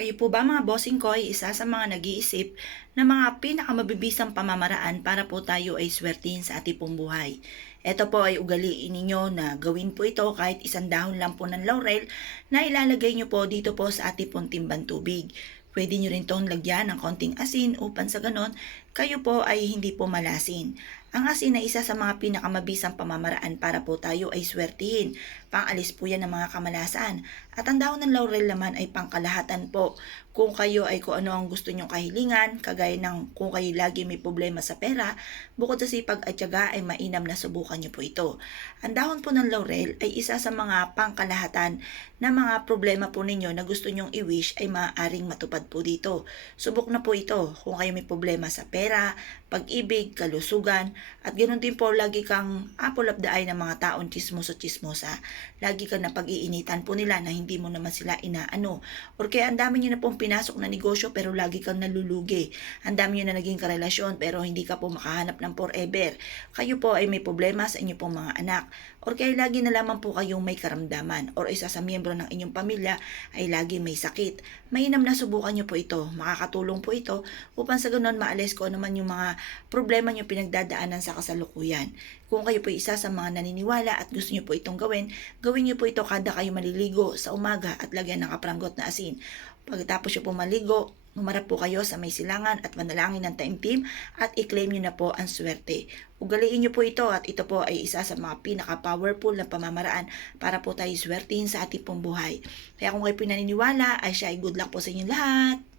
Kayo po ba mga bossing ko ay isa sa mga nag-iisip na mga pinakamabibisang pamamaraan para po tayo ay swertihin sa ating pong buhay? Ito po ay ugaliin ninyo na gawin po ito kahit isang dahon lang po ng laurel na ilalagay nyo po dito po sa ating pong timbang tubig. Pwede nyo rin itong lagyan ng konting asin upang sa ganon kayo po ay hindi po malasin. Ang asin ay isa sa mga pinakamabisang pamamaraan para po tayo ay swertihin. Pangalis po yan ng mga kamalasan. At ang dahon ng laurel naman ay pangkalahatan po. Kung kayo ay kung ano ang gusto nyong kahilingan, kagaya ng kung kayo lagi may problema sa pera, bukod sa sipag at tiyaga ay mainam na subukan nyo po ito. Ang dahon po ng laurel ay isa sa mga pangkalahatan na mga problema po ninyo na gusto nyong i-wish ay maaaring matupad po dito. Subok na po ito kung kayo may problema sa pera, pag-ibig, kalusugan, at ganoon din po lagi kang apple of the eye ng mga taon chismoso-chismosa. Lagi kang napag-iinitan po nila na hindi mo naman sila inaano. Or kaya ang dami nyo na pong pinasok na negosyo pero lagi kang nalulugi. Ang dami nyo na naging karelasyon pero hindi ka po makahanap ng forever. Kayo po ay may problema sa inyo pong mga anak. Or kaya lagi na lamang po kayong may karamdaman. Or isa sa miyembro ng inyong pamilya ay lagi may sakit. Mainam na subukan nyo po ito. Makakatulong po ito upang sa ganon maalis ko naman yung mga problema nyo pinagdadaanan sa kasalukuyan. Kung kayo po isa sa mga naniniwala at gusto nyo po itong gawin nyo po ito kada kayo maliligo sa umaga at lagyan ng kapranggot na asin. Pagkatapos nyo po maligo, umarap po kayo sa may silangan at manalangin ng taimtim at i-claim nyo na po ang swerte. Ugaliin nyo po ito at ito po ay isa sa mga pinaka-powerful na pamamaraan para po tayo swertihin sa ating pong buhay. Kaya kung kayo pinaniniwala, ay siya ay good luck po sa inyong lahat.